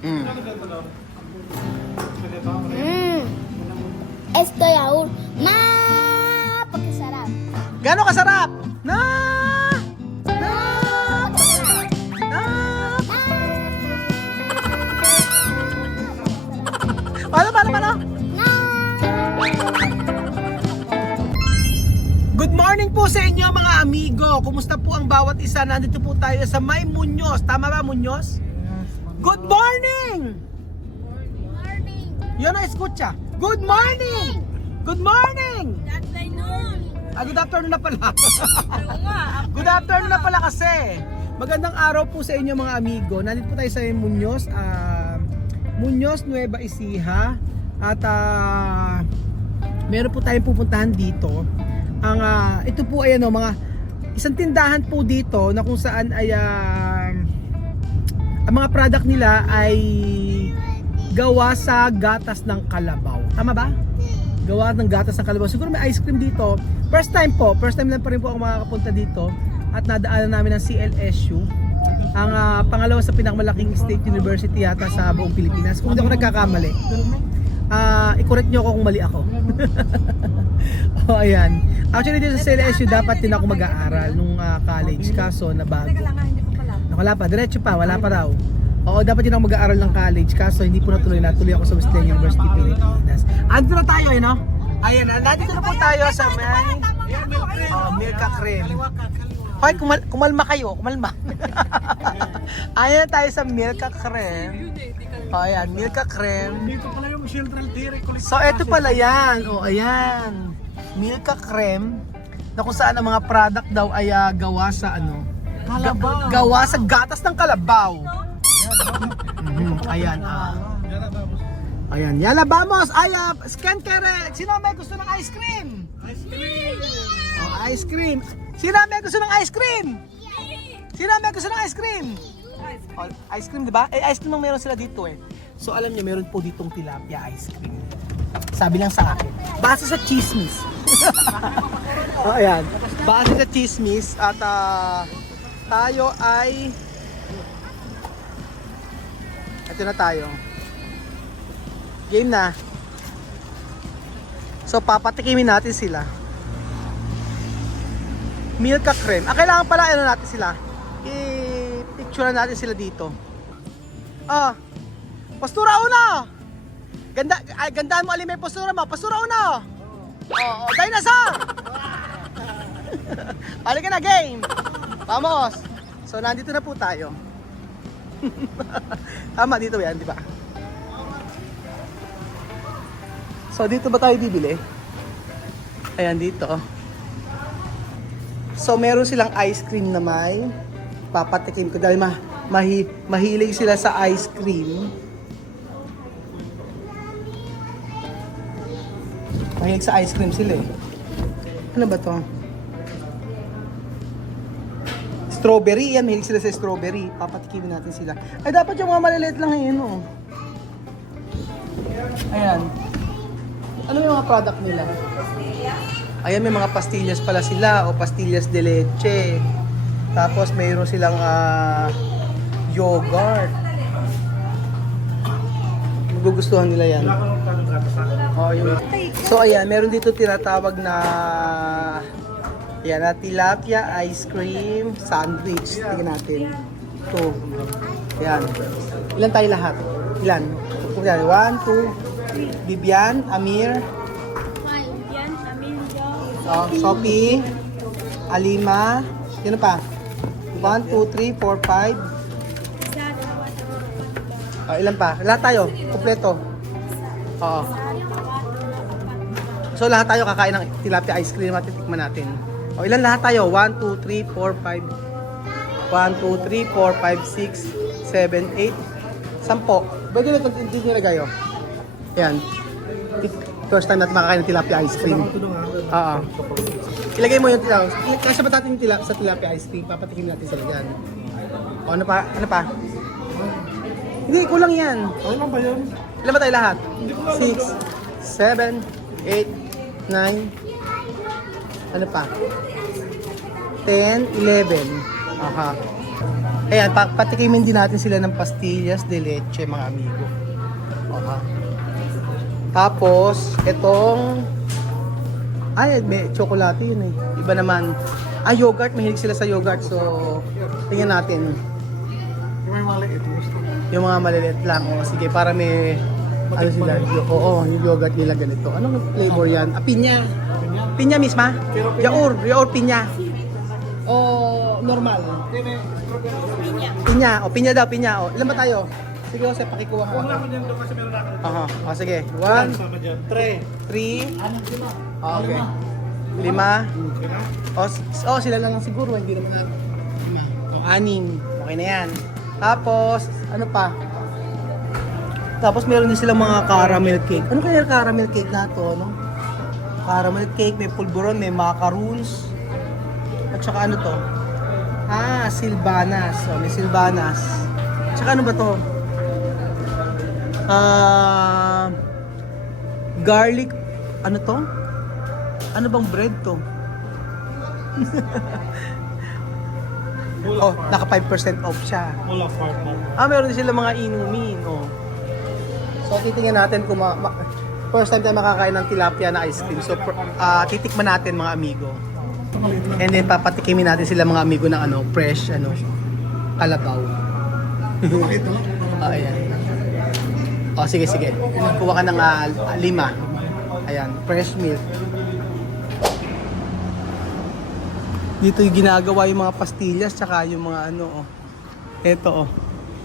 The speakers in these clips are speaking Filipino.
Mm. Esto yaur. Napakasarap. Gano'ng kasarap? Na! Paano? Good morning po sa inyo mga amigo. Kumusta po ang bawat isa? Nandito po tayo sa May Muñoz. Tama ba, Muñoz? Good morning! Morning. Yun na, escucha. Good morning! Good morning! Afternoon. Good afternoon na pala. Oo nga. Good afternoon na pala kasi. Magandang araw po sa inyo mga amigo. Nandito po tayo sa Muñoz. Muñoz, Nueva Ecija. At meron po tayong pupuntahan dito. Ito po ay mga isang tindahan po dito na kung saan ay ang mga product nila ay gawa sa gatas ng kalabaw. Tama ba? Gawa ng gatas ng kalabaw. Siguro may ice cream dito. First time lang pa rin po ako makakapunta dito. At nadaanan namin ang CLSU. Ang pangalawa sa pinakamalaking state university yata sa buong Pilipinas. Kung hindi ako nagkakamali. I-correct nyo ako kung mali ako. Ayan. Actually dito sa CLSU dapat din ako mag-aaral nung college. Kaso nabago. Wala pa. Diretso pa. Wala pa raw. Oo, dapat din ako mag-aaral ng college. Kaso hindi po natuloy. Natuloy ako sa Wesleyan University Pilipinas. Andito na tayo, no? Ayan. Nandito na po tayo sa may Milka Cream. Hoy, kumalma kayo. Kumalma. Ayan tayo sa Milka Cream. Ayan, Milka Cream. Dito pala yung Central Dairy. So, eto pala yan. O, ayan. Milka Cream. Na kung saan ang mga product daw ay gawa sa Kalabaw. gawa sa gatas ng kalabaw. Ayan. Ayan. Yala, vamos. Ay, skincare. Sino may gusto ng ice cream? Ice cream. Oh, ice cream. Sino may gusto ng ice cream? Sino may gusto ng ice cream? Oh, ice cream, di ba? Ice cream ang meron sila dito eh. So alam niyo, meron po ditong tilapia ice cream. Sabi lang sa akin. Base sa chismis. Oh, ayan. Base sa chismis at tayo ay ito na tayo. Game na. So papatikimin natin sila. Milka Cream. Kailangan pala natin sila. I-picture natin sila dito. Postura una. Gandaan mo alin may postura mo. Postura una. Dinosaur. Halika na, game. Vamos. So nandito na po tayo. Tama dito yan, di ba? So dito ba tayo bibili? Ayan dito. So meron silang ice cream na may papatikim ko dahil mahilig sila sa ice cream. Mahilig sa ice cream sila eh. Ano ba to? Strawberry, yan. Mahilig sila sa strawberry. Papatikimin natin sila. Ay, dapat yung mga maliliit lang yun, oh. Ayan. Ano yung mga product nila? Ayan, may mga pastillas pala sila, o pastillas de leche. Tapos, mayroon silang yogurt. Magugustuhan nila yan. Oh, yun. So, ayan, meron dito tinatawag na yan, tilapia ice cream sandwich. Tingnan natin. Ito. Ayan. Ilan tayo lahat? Ilan? 1, 2, Bibian, Amir, Sophie, Alima, sino pa? 1, 2, 3, 4, 5. Ilan pa? Lahat tayo, kompleto. Oo. So lahat tayo kakain ng tilapia ice cream at titikman natin. Ilan lahat tayo? 1, 2, 3, 4, 5. 1, 2, 3, 4, 5, 6, 7, 8. 10. Pwede na dito nilagay oh. Ayan. First time natin makakain ng tilapia ice cream. Oo. Ilagay mo yung tilapia. Kasi ba natin yung sa tilapia ice cream? Papatikin natin sila dyan. O ano pa? Ano pa? Hindi, kulang yan. Ano lang ba yun? Ilan ba tayo lahat? 6, 7, 8, 9. Ano pa? 10, 11. Aha. Ayan, patikimin din natin sila ng pastillas de leche, mga amigo. Oha. Tapos, itong... Ay, may tsokolate yun eh. Iba naman. Yogurt. Mahilig sila sa yogurt. So, tingnan natin. Yung may maliit, gusto. Yung mga maliliit lang. O, sige, para may... Ano sila? Oo, yung yogurt nila ganito. Anong flavor yan? Pinya. Pinya misma? Yaur pinya. O, normal? Pinya. O, pinya daw, pinya. O, ilan ba tayo? Sige, Jose, pakikuha ko. Kung lang ko dyan doon kasi meron ako. Aha. O, sige. One. 1, Sama dyan. 3. 3. Okay. 5. O, sila lang siguro. Hindi naman natin. 5. O, 6. Okay na yan. Tapos, ano pa? Tapos meron din silang mga caramel cake. Ano kaya yung caramel cake na to, no? Caramel cake, may pulburon, may macaroons. At saka ano to? Silvanas. O, may silvanas. At saka ano ba to? Garlic, ano to? Ano bang bread to? Oh, naka 5% off siya. Mula partner. Meron din sila mga inumin, oh. So, titingnan natin kung first time tayo makakain ng tilapia na ice cream. So, titikman natin mga amigo. And then, papatikimin natin sila mga amigo ng fresh, kalabaw. Bakit lang? Ayan. Oh, sige. Kuha ka ng 5. Ayan, fresh milk. Dito yung ginagawa yung mga pastillas tsaka yung mga Ito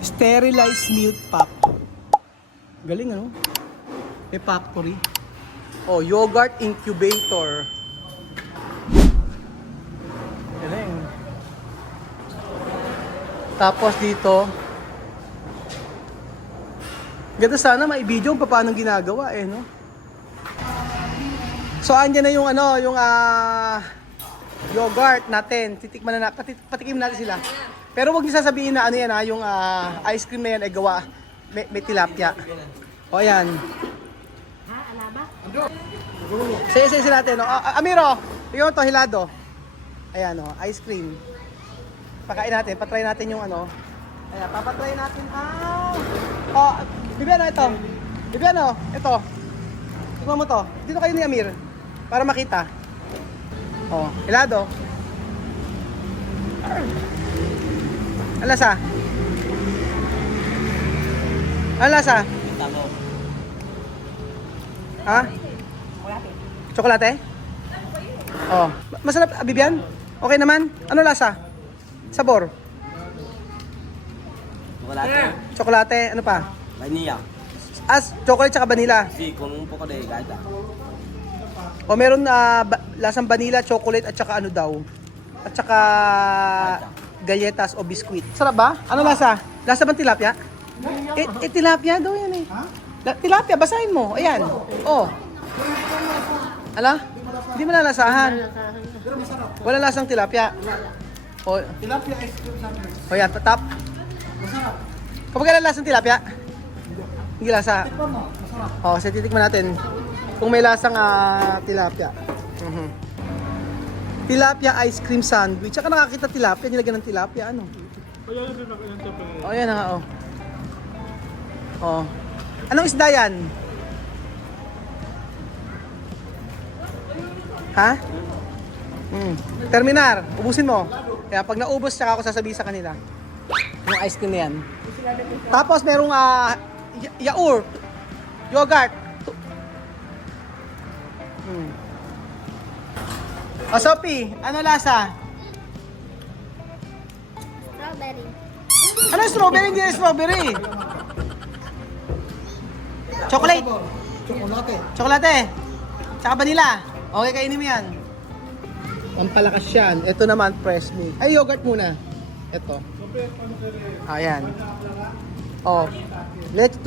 sterilized milk pack. Galing May factory. Yogurt incubator. Galing. Tapos dito ganda sana mai-video kung paano ginagawa no. So andyan na yung yogurt natin. Titikman na patikim natin sila. Pero wag niyo sasabihin na yan yung ice cream na yan ay gawa may tilapia. O ayan. Sige natin. Amiro, tingnan mo to hilado. Ayan ice cream. Pakain natin, patry natin yung Ayan, papatry natin. Bibiano ito. Bibiano, ito. Tingnan mo to. Dito kayo ni Amir para makita. Helado. Ang lasa? Ang lasa? Ha? Tsokolate? Masarap, Bibian? Okay naman? Ano lasa? Sabor? Chocolate. Tsokolate, ano pa? Vanilla. Chocolate tsaka vanilla. Sí, con un poco de galleta. Meron lasang vanilla, chocolate at saka at saka galletas o biskuit. Sarap ba? Ano lasa? Lasa bang tilapia? Tilapia daw yan eh. Tilapia, basahin mo. Ayan. Ala? Hindi mo nalasahan. Wala lasang tilapia. Tilapia ice cream sandwich. Yan, tatap. Masarap. Kapag wala lasang tilapia? Hindi lasa. Tikman mo, masarap. So titikman natin kung may lasang tilapia. Tilapia ice cream sandwich. Tsaka nakakita tilapia, nilagyan ng tilapia, Kaya yun din ako yung tapos. Ayan na nga, Anong isda yan? Ha? Terminar, ubusin mo. Kaya pag naubos, tsaka ako sasabihin sa kanila. Yung ice cream na yan. Tapos merong yaur, yogurt. Sophie, ano lasa? Strawberry. Ano strawberry? Hindi strawberry. Chocolate. Chocolate. Chocolate. Tsaka vanilla. Okay, kainin mo yan. Ang palakas yan. Ito naman, fresh milk. Ay, yogurt muna. Ito. Ayan. Leche.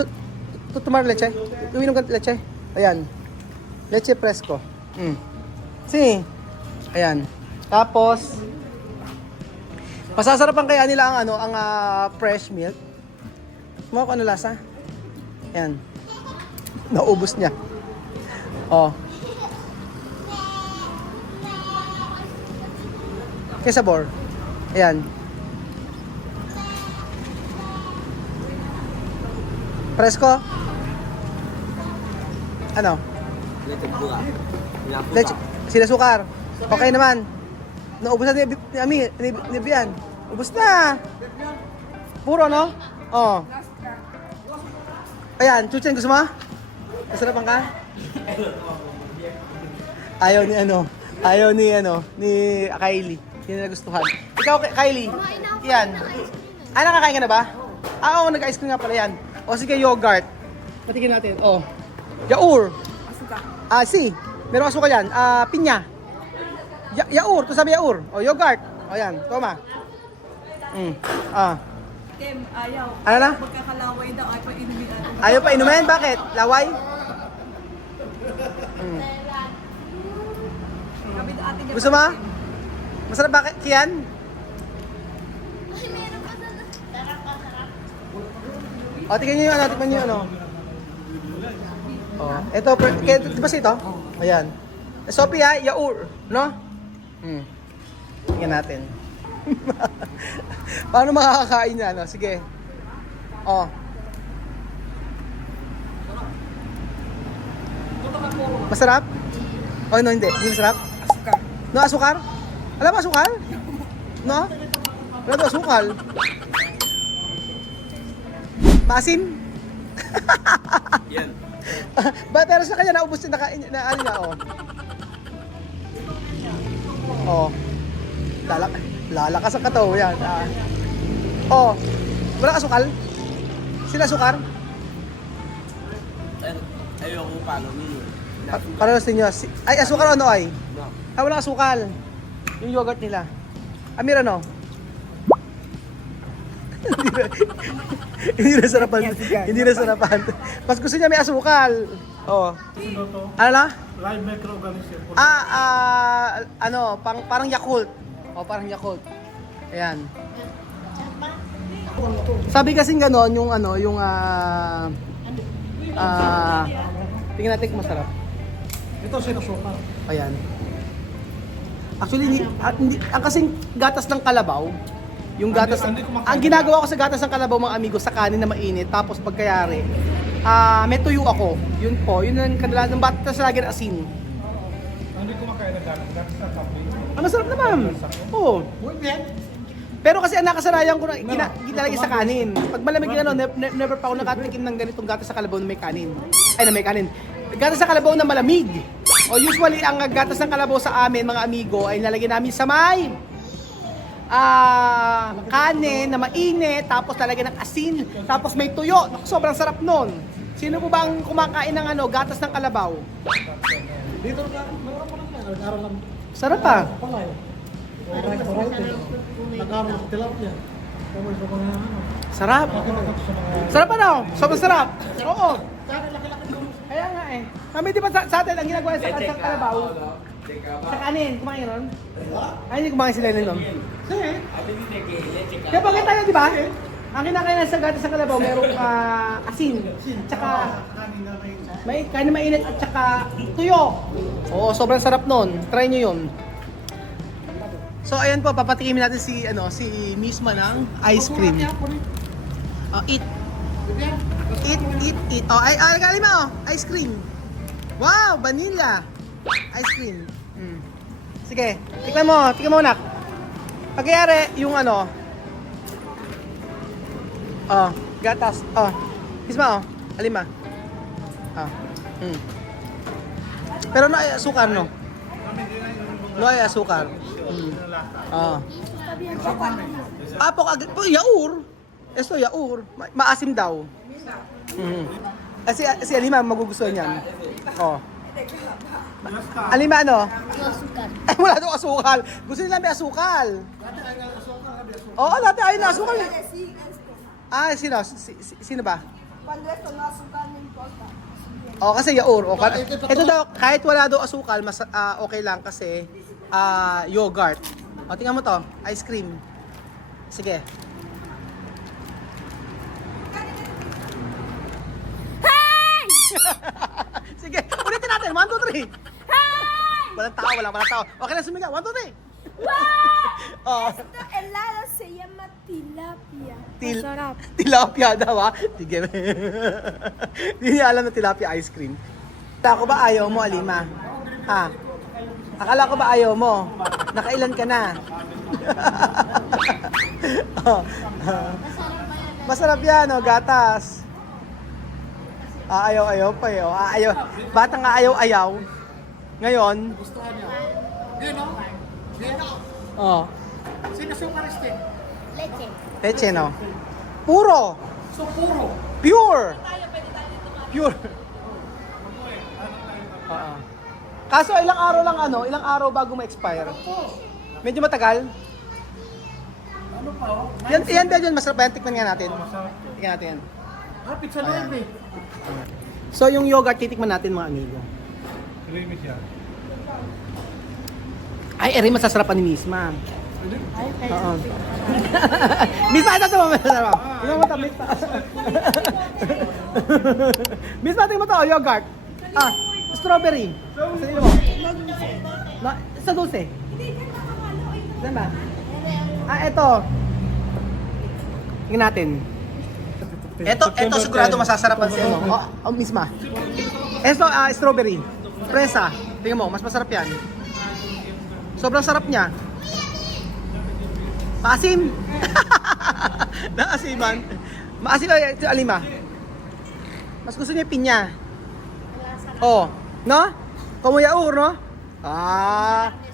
Tumar leche. Uminom ka leche. Ayan. Leche fresco. Si. Ayan. Tapos, masasarapan kaya nila ang fresh milk. Mo ko ano lasa? Ayan. Naubos niya. Kaya sabor. Ayan. Presko? Ano? Leche buka. Leche, sila sukar. Okay naman. Naubos na ni Ami, ni Bian. Ubos na. Puro, no? Oo. Ayan, Chuchen, gusto mo? Masarapan ka? Ayaw ni Kylie. Hindi na gustuhan. Ikaw, Kylie. Yan. Ah, nakakain ka na ba? Ah, oo, nag-ice cream nga pala yan. O sige, yogurt. Patikin natin. Oh. Yaur. Ah, si. Meron asuka yan. Ah, pinya. Yaur. Ito sabi yaur. O, yogurt. O, yan. Toma. Ah. Kim, ayaw. Ano na? Magkakalaway daw, ay pa inumin natin. Ayaw pa inumin? Bakit? Laway? Kami na atin Gusto mo? Masarap bakit? Kian? Ay, meron pa doon. Sarap pa, sarap. O, tingnan nyo yung ano. Tingnan nyo yung ano. O, ito. Di ba ito? Ayan. Sophia, yaur. No? Tingnan natin. Paano makakakain niya? No? Sige. O. Masarap? O, no, hindi. Hindi masarap? Asukar. No, asukar? Alam mo asukal? No? Wala to asukal. Maasim? Yan. Ba, pero sa kanya naubos na ano niya, oh. Oh. Lalakas ang kataw, yan. Oh. Wala ka asukal? Sila asukar? Ayoko paano niyo. Para sa inyo. Ay, asukal ano ay? No. Ah, walang asukal. Yung yogurt nila. Amir, ano? Hindi na sarapan. Hindi na sarapan. Mas gusto niya may asukal. Oh. Sino to? Ano na? Live microorganism. Parang Yakult. Oh, parang Yakult. Ayan. Sabi kasing gano'n, tingnan natin kung masarap. Ito sinusuka. Ayan. Actually, ang kasing gatas ng kalabaw, yung gatas, Hindi ko makain. ang ginagawa ko sa gatas ng kalabaw mga amigo, sa kanin na mainit, tapos pagkayari, may tuyo ako. Yun po, yun ang kadalasan ng batas sa lagi ng asin. Hindi ko makain na gamit. Gamit na kape. Ah, masarap naman. Oo. Wait, Pero kasi ang nakasanayan ko na ginalagay sa kanin. Pag malamig yun, never pa ako nakatikim ng ganitong gatas sa kalabaw na may kanin. Ay, na may kanin. Gatas sa kalabaw na malamig. O usually, ang gatas ng kalabaw sa amin, mga amigo, ay nalagyan namin sa may kanin na mainit, tapos lalagyan ng asin, tapos may tuyo. Naku, sobrang sarap nun. Sino po bang kumakain ng gatas ng kalabaw? dito na. Meron pa lang yan. Nag-aral lang. Sarap pa. Pala eh. Alright. Nag-aral lang tilapia. Kung ito pa na ano. Sarap. Nakita ko sa mga... Sarap ano? Sobrang sarap. Oo. Kaya nga eh. Kami di ba sa atin, ang ginagawa sa kalabaw, sa kanin, kumain nun? Ay, hindi kumain sila nun. Kaya bakit tayo, di ba? Ang kinakain sa gatas sa kalabaw, merong asin, tsaka may kanin mainit at tsaka tuyo. Oo, sobrang sarap nun. Try nyo yun. So ayan po, papatikimin natin si Misma ng ice cream. Eat. Eat. Oh, ay, kalima, ice cream. Wow, vanilla. Ice cream. Sige, tikman mo nak. Pagkayari, yung gatas. Misma, alima. Pero no ay asukar, no? No ay asukar. Yaur. Esto yaur. Maasim daw. Si Alima magugustuhan niyan. Oh. Alima ano? Asukal. Ay, wala daw asukal. Gusto nila may asukal. Oo, dati ayun na asukal. Ah, sino ba? Oh, kasi yaur. Ito daw, kahit wala daw asukal, mas okay lang kasi yogurt. O, tingnan mo to, ice cream. Sige. Hey! Sige, ulitin natin. 1, 2, 3. Hey! Walang tao. Okay na sumigaw. 1, 2, 3. Oh. Esta helado se llama tilapia. Masarap. Tilapia daw ha. Sige. Hindi niya alam na tilapia ice cream. Ako ba ayaw mo, Alima? Ha? Akala ko ba ayaw mo? Nakailan ka na? Oh. Masarap yan, oh, gatas. Ayaw pa eh. Oh. Ayaw. Batang ayaw. Ngayon, Gustuhan niya. Yun o. Yun o. oh, Sino sukariste? Leche. leche no. Puro, So puro. pure. Pure. Oo. Kaso ilang araw lang ilang araw bago ma-expire. Medyo matagal. Ano pa o? Yan din masarap yan. Tikman nga natin. Masarap. Tikman natin. Pizza live eh. So yung yogurt titikman natin mga amigo. Creamy siya. Ay, eri masasarapan ni Misma. Oo. Misma, ito masarap. Ito mo ito, Misma. Misma, tingnan mo ito, yogurt. Strawberry. Sino mo? Sa dulce. Saan ba? Ito. Tingnan natin. Ito sigurado masasarapan si ano. Misma. Ito, strawberry. Presa. Tingnan mo, mas masarap yan. Sobrang sarap niya. Maasim. Naasiman. Maasim ito, Alima. Mas gusto niya pinya. Oh, no? Kumuyaur, no?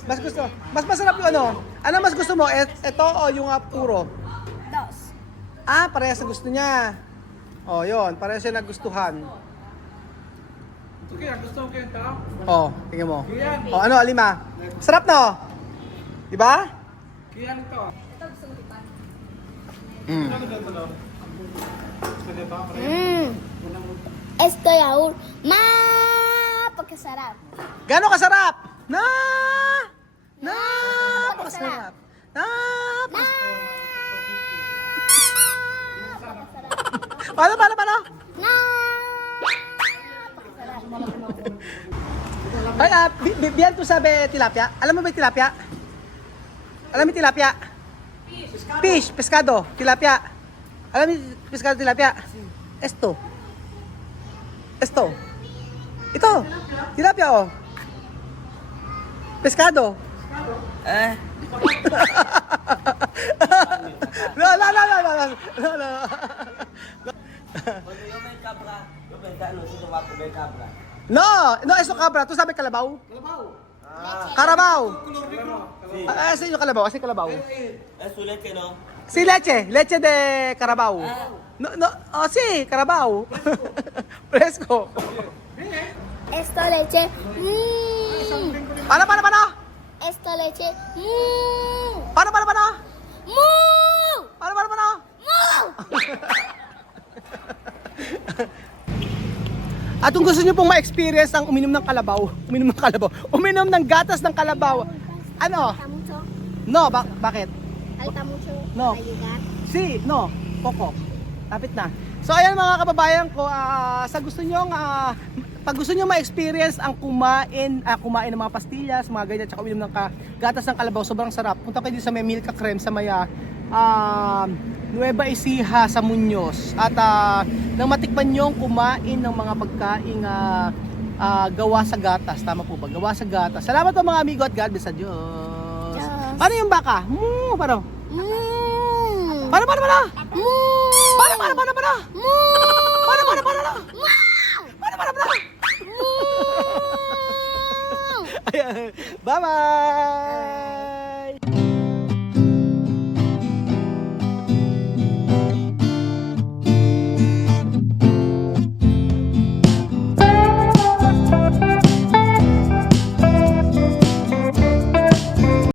Mas gusto. Mas masarap yung ano. Ano mas gusto mo? Ito o yung puro? Dos. Parehas sa gusto niya. Oh, yun. Parehas siya nagustuhan. Ito kaya gusto ko kaya tao. Oh, tingnan mo. Kaya. Oh, ano, Alima? Sarap, no? Diba? Kaya nito. Mm. Ano ganito daw? Ganito. Esto yaur. Pagkasarap. Gano'ng kasarap? Napakasarap. Paano? Ay, biyan to sabi tilapia. Alam mo ba yung tilapia? Alam mo yung tilapia? Fish, pescado, tilapia. Alam mo yung pescado, tilapia? Esto. Ito, tilapia oh. Pescado. No. Cuando yo veo cabra, yo pensaba, nosotros vamos a comer cabra. No, eso cabra. ¿Tú sabes kalabaw? Karabaw. Asa yung kalabaw? Asa yung kalabaw? Es su leche, ¿no? Si leche de Carabao. No, sí, Carabao. Fresco. Esto leche. Paano? Esto leche. Paano? Paano? At kung gusto niyo pong ma-experience ang uminom ng uminom ng gatas ng kalabaw. Ano? Falta mucho. No, bakit? Falta mucho. No. Para llegar. Si, no, Coco. Lapit na. So ayan mga kababayan ko, pag gusto nyo ma-experience ang kumain ng mga pastillas, mga ganyan, tsaka uminom ng gatas ng kalabaw, sobrang sarap. Punta kayo dito sa may Milka Creme sa may Nueva Ecija sa Muñoz. At nang matikman nyo kumain ng mga pagkaing gawa sa gatas. Tama po ba? Gawa sa gatas. Salamat po mga amigo at God bless sa Diyos. Diyos. Paano yung baka? Paano? Paano? Paano? Ayan. Bye-bye!